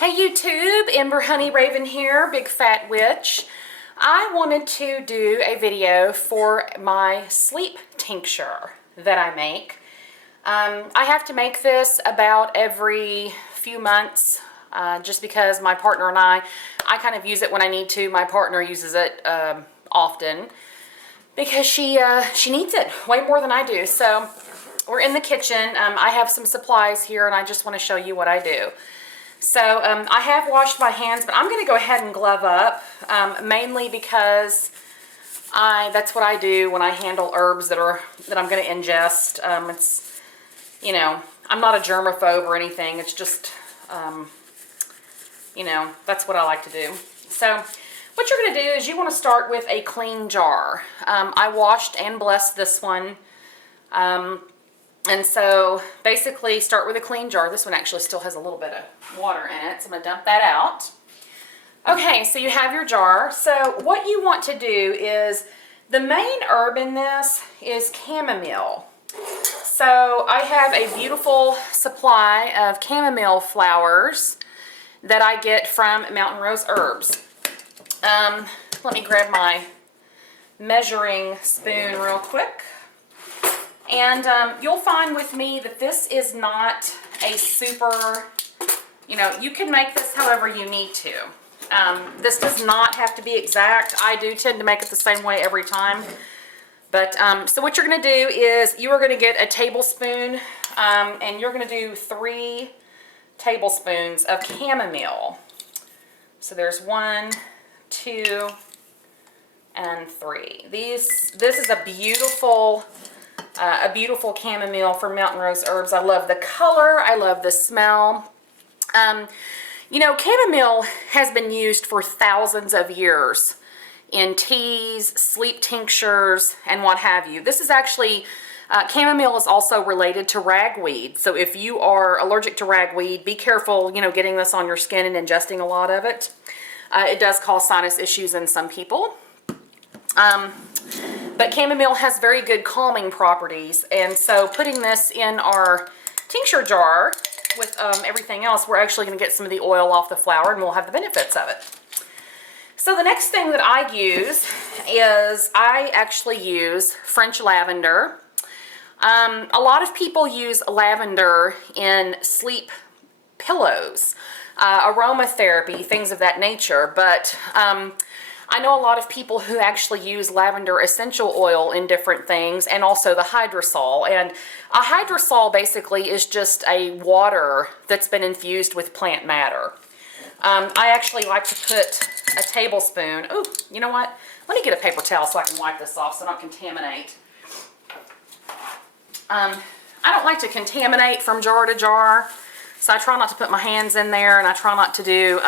Hey YouTube, Ember HoneyRaven here, Big Fat Witch. I wanted to do a video for my sleep tincture that I make. I have to make this about every few months just because my partner and I kind of use it when I need to. My partner uses it often because she needs it way more than I do. So we're in the kitchen. I have some supplies here and I just want to show you what I do. So I have washed my hands, but I'm going to go ahead and glove up, mainly because that's what I do when I handle herbs that I'm going to ingest. It's, you know, I'm not a germaphobe or anything. It's just, you know, that's what I like to do. So what you're going to do is you want to start with a clean jar. I washed and blessed this one. And so basically start with a clean jar. This one actually still has a little bit of water in it, so I'm going to dump that out. Okay, so you have your jar. So what you want to do is, the main herb in this is chamomile. So I have a beautiful supply of chamomile flowers that I get from Mountain Rose Herbs. Let me grab my measuring spoon real quick. And you'll find with me that this is not a super, you know, you can make this however you need to. This does not have to be exact. I do tend to make it the same way every time. But, so what you're going to do is you are going to get a tablespoon, and you're going to do 3 tablespoons of chamomile. So there's 1, 2, and 3. This is a beautiful chamomile from Mountain Rose Herbs. I love the color. I love the smell. You know, chamomile has been used for thousands of years in teas, sleep tinctures, and what have you. This is actually, chamomile is also related to ragweed. So if you are allergic to ragweed, be careful, you know, getting this on your skin and ingesting a lot of it. It does cause sinus issues in some people. But chamomile has very good calming properties, and so putting this in our tincture jar with everything else, we're actually going to get some of the oil off the flower and we'll have the benefits of it. So the next thing that I use is I actually use French lavender. A lot of people use lavender in sleep pillows, aromatherapy, things of that nature, but I know a lot of people who actually use lavender essential oil in different things, and also the hydrosol. And a hydrosol basically is just a water that's been infused with plant matter. I actually like to put a tablespoon. Oh, you know what? Let me get a paper towel so I can wipe this off so I don't contaminate. I don't like to contaminate from jar to jar, so I try not to put my hands in there, and I try not to do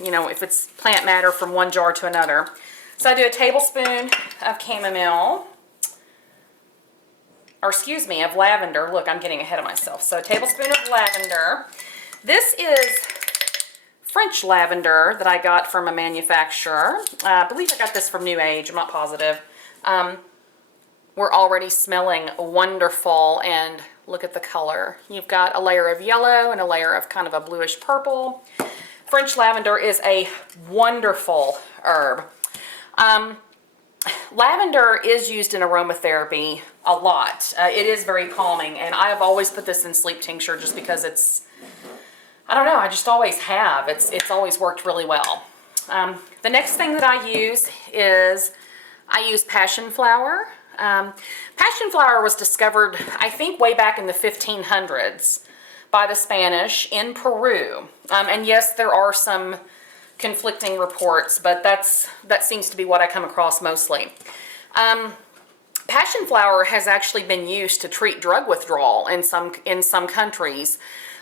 you know, if it's plant matter from one jar to another. So I do a tablespoon of chamomile, or excuse me, of lavender. Look, I'm getting ahead of myself. So a tablespoon of lavender. This is French lavender that I got from a manufacturer. I believe I got this from New Age. I'm not positive. We're already smelling wonderful, and look at the color. You've got a layer of yellow and a layer of kind of a bluish purple. French lavender is a wonderful herb. Lavender is used in aromatherapy a lot. It is very calming, and I have always put this in sleep tincture just because it's, I don't know, I just always have. It's always worked really well. The next thing that I use is I use passion flower. Passion flower was discovered, I think, way back in the 1500s. By the Spanish in Peru. And yes, there are some conflicting reports, but that seems to be what I come across mostly. Passion flower has actually been used to treat drug withdrawal in some countries,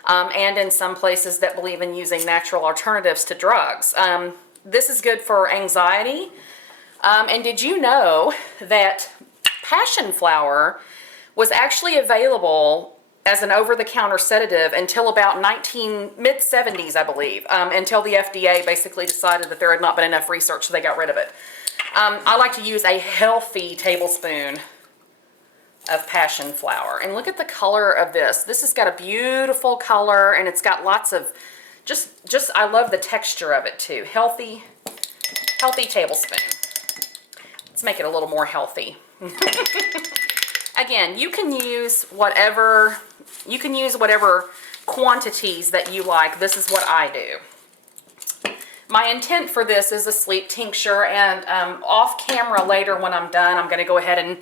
and in some places that believe in using natural alternatives to drugs. This is good for anxiety. And did you know that passion flower was actually available as an over-the-counter sedative until about mid-70s, I believe, until the FDA basically decided that there had not been enough research, so they got rid of it. I like to use a healthy tablespoon of passion flower. And look at the color of this. This has got a beautiful color, and it's got lots of, just I love the texture of it too. Healthy tablespoon. Let's make it a little more healthy. Again, you can use whatever quantities that you like. This is what I do. My intent for this is a sleep tincture, and off camera later when I'm done, I'm going to go ahead and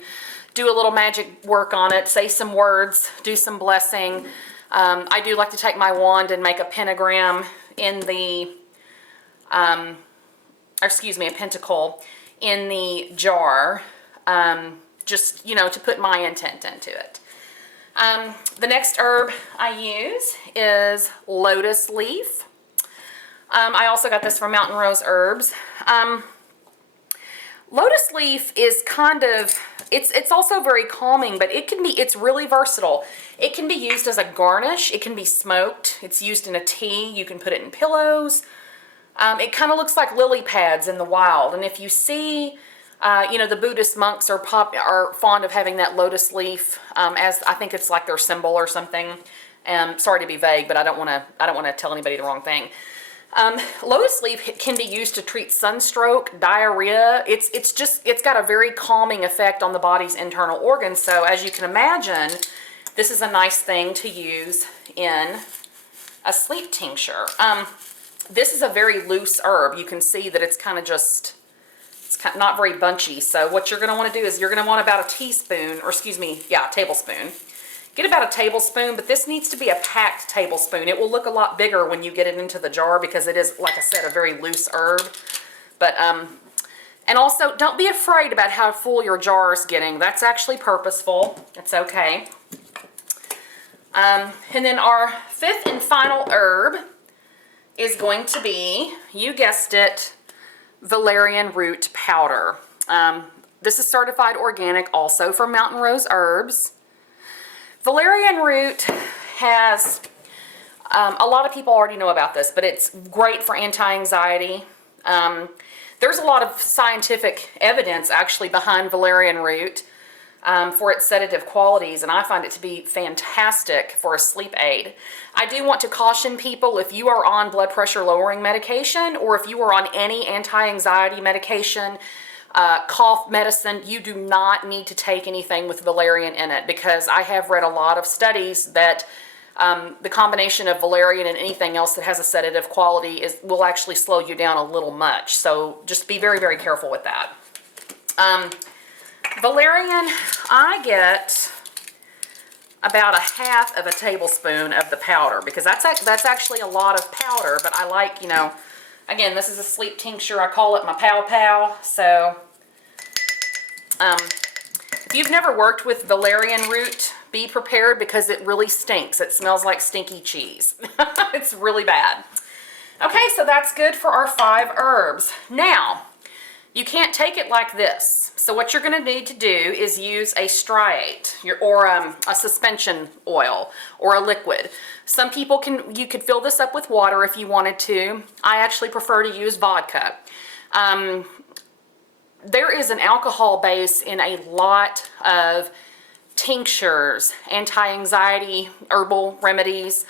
do a little magic work on it, say some words, do some blessing. I do like to take my wand and make a pentagram in the, a pentacle in the jar, just, you know, to put my intent into it. The next herb I use is Lotus Leaf. I also got this from Mountain Rose Herbs. Lotus Leaf is kind of, it's also very calming, but it's really versatile. It can be used as a garnish. It can be smoked. It's used in a tea. You can put it in pillows. It kind of looks like lily pads in the wild. And if you see, you know, the Buddhist monks are fond of having that lotus leaf as, I think it's like their symbol or something. Sorry to be vague, but I don't want to tell anybody the wrong thing. Lotus leaf can be used to treat sunstroke, diarrhea. It's got a very calming effect on the body's internal organs. So as you can imagine, this is a nice thing to use in a sleep tincture. This is a very loose herb. You can see that it's kind of just, not very bunchy. So what you're going to want to do is you're going to want about a teaspoon, or tablespoon. Get about a tablespoon, but this needs to be a packed tablespoon. It will look a lot bigger when you get it into the jar because it is, like I said, a very loose herb. But, and also, don't be afraid about how full your jar is getting. That's actually purposeful. It's okay. And then our fifth and final herb is going to be, you guessed it, Valerian Root powder. This is certified organic, also from Mountain Rose Herbs. Valerian Root has, a lot of people already know about this, but it's great for anti-anxiety. There's a lot of scientific evidence actually behind Valerian Root for its sedative qualities, and I find it to be fantastic for a sleep aid. I do want to caution people, if you are on blood pressure lowering medication, or if you are on any anti-anxiety medication, cough medicine, you do not need to take anything with valerian in it, because I have read a lot of studies that the combination of valerian and anything else that has a sedative quality will actually slow you down a little much. So just be very, very careful with that. Valerian, I get about a half of a tablespoon of the powder, because that's actually a lot of powder, but I like, you know, again, this is a sleep tincture. I call it my pow pow. So if you've never worked with valerian root, be prepared, because it really stinks. It smells like stinky cheese. It's really bad. Okay, so that's good for our 5 herbs. Now, you can't take it like this. So what you're going to need to do is use a striate, or a suspension oil, or a liquid. Some people you could fill this up with water if you wanted to. I actually prefer to use vodka. There is an alcohol base in a lot of tinctures, anti-anxiety herbal remedies.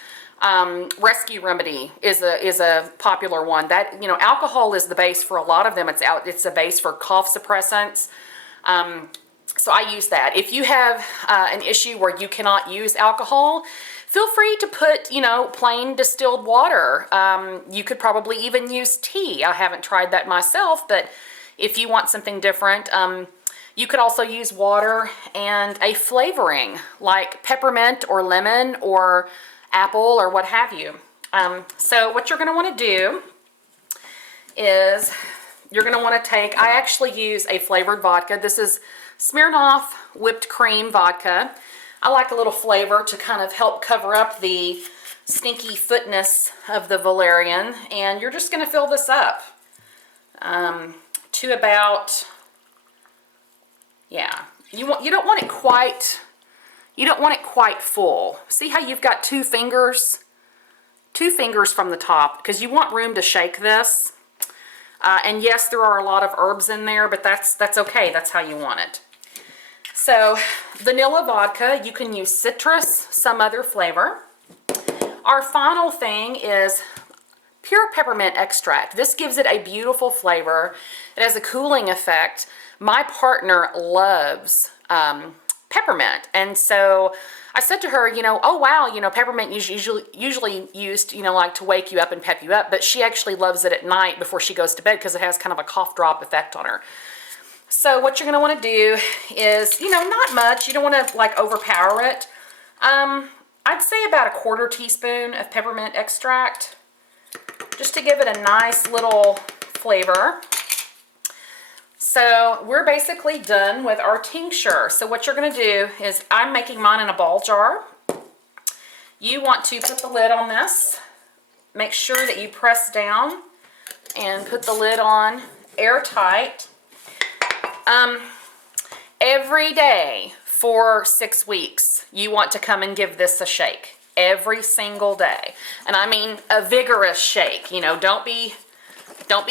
Rescue Remedy is a popular one. That, you know, alcohol is the base for a lot of them. It's a base for cough suppressants. So I use that. If you have an issue where you cannot use alcohol, feel free to put, you know, plain distilled water. You could probably even use tea. I haven't tried that myself, but if you want something different, you could also use water and a flavoring like peppermint or lemon or apple or what have you. So what you're going to want to do is you're going to want to take, I actually use a flavored vodka. This is Smirnoff whipped cream vodka. I like a little flavor to kind of help cover up the stinky footness of the valerian. And you're just going to fill this up to about, yeah, you don't want it quite full. See how you've got 2 fingers? 2 fingers from the top, because you want room to shake this. And yes, there are a lot of herbs in there, but that's okay. That's how you want it. So vanilla vodka, you can use citrus, some other flavor. Our final thing is pure peppermint extract. This gives it a beautiful flavor. It has a cooling effect. My partner loves peppermint, and so I said to her, you know, oh wow, you know, peppermint is usually used, you know, like to wake you up and pep you up, but she actually loves it at night before she goes to bed because it has kind of a cough drop effect on her. So what you're going to want to do is, you know, not much. You don't want to like overpower it. I'd say about a 1/4 teaspoon of peppermint extract, just to give it a nice little flavor. So we're basically done with our tincture. So what you're going to do is, I'm making mine in a ball jar. You want to put the lid on this. Make sure that you press down and put the lid on airtight. Every day for 6 weeks, you want to come and give this a shake. Every single day. And I mean a vigorous shake. You know, don't be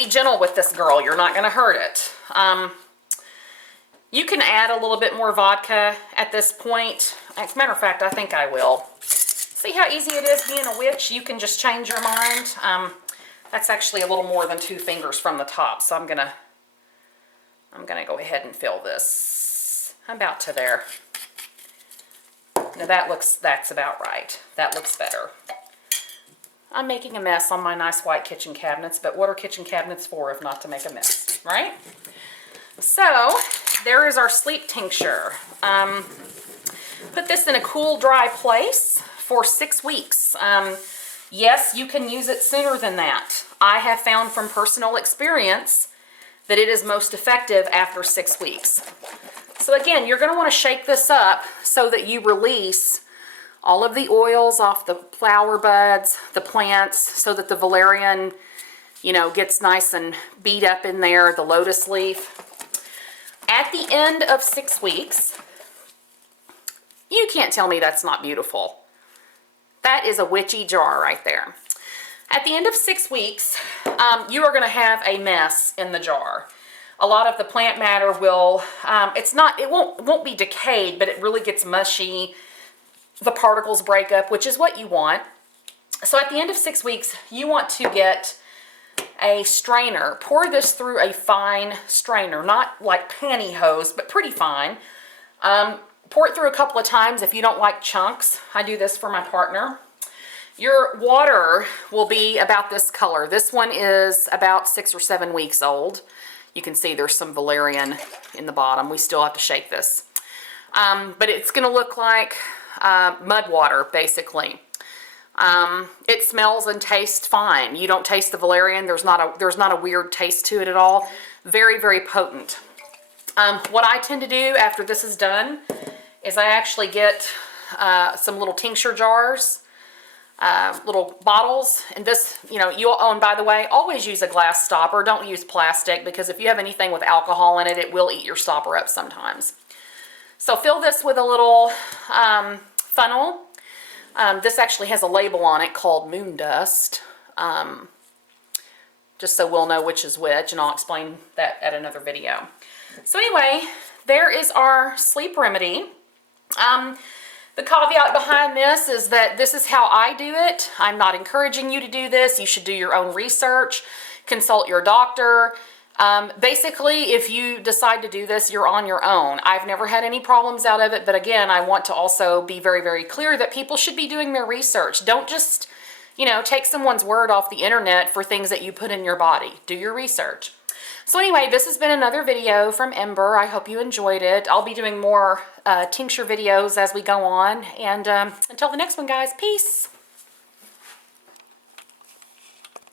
gentle with this girl. You're not going to hurt it. You can add a little bit more vodka at this point. As a matter of fact, I think I will. See how easy it is being a witch? You can just change your mind. That's actually a little more than 2 fingers from the top, so I'm gonna go ahead and fill this about to there. Now that's about right. That looks better. I'm making a mess on my nice white kitchen cabinets, but what are kitchen cabinets for if not to make a mess, right? So there is our sleep tincture. Put this in a cool, dry place for 6 weeks. Yes, you can use it sooner than that. I have found from personal experience that it is most effective after 6 weeks. So again, you're going to want to shake this up so that you release all of the oils off the flower buds, the plants, so that the valerian, you know, gets nice and beat up in there, the lotus leaf. At the end of 6 weeks, you can't tell me that's not beautiful. That is a witchy jar right there. At the end of 6 weeks, you are going to have a mess in the jar. A lot of the plant matter will, it won't be decayed, but it really gets mushy. The particles break up, which is what you want. So at the end of 6 weeks, you want to get a strainer. Pour this through a fine strainer, not like pantyhose, but pretty fine. Pour it through a couple of times if you don't like chunks. I do this for my partner. Your water will be about this color. This one is about 6 or 7 weeks old. You can see there's some valerian in the bottom. We still have to shake this. But it's going to look like mud water, basically. It smells and tastes fine. You don't taste the valerian. There's not a weird taste to it at all. Very, very potent. What I tend to do after this is done is I actually get some little tincture jars, little bottles, and this, you know, and by the way, always use a glass stopper. Don't use plastic, because if you have anything with alcohol in it, it will eat your stopper up sometimes. So fill this with a little funnel. This actually has a label on it called moon dust, just so we'll know which is which, and I'll explain that at another video. So anyway, there is our sleep remedy. The caveat behind this is that this is how I do it. I'm not encouraging you to do this. You should do your own research, consult your doctor. Basically, if you decide to do this, you're on your own. I've never had any problems out of it, but again, I want to also be very, very clear that people should be doing their research. Don't just, you know, take someone's word off the internet for things that you put in your body. Do your research. So anyway, this has been another video from Ember. I hope you enjoyed it. I'll be doing more tincture videos as we go on. And until the next one, guys, peace.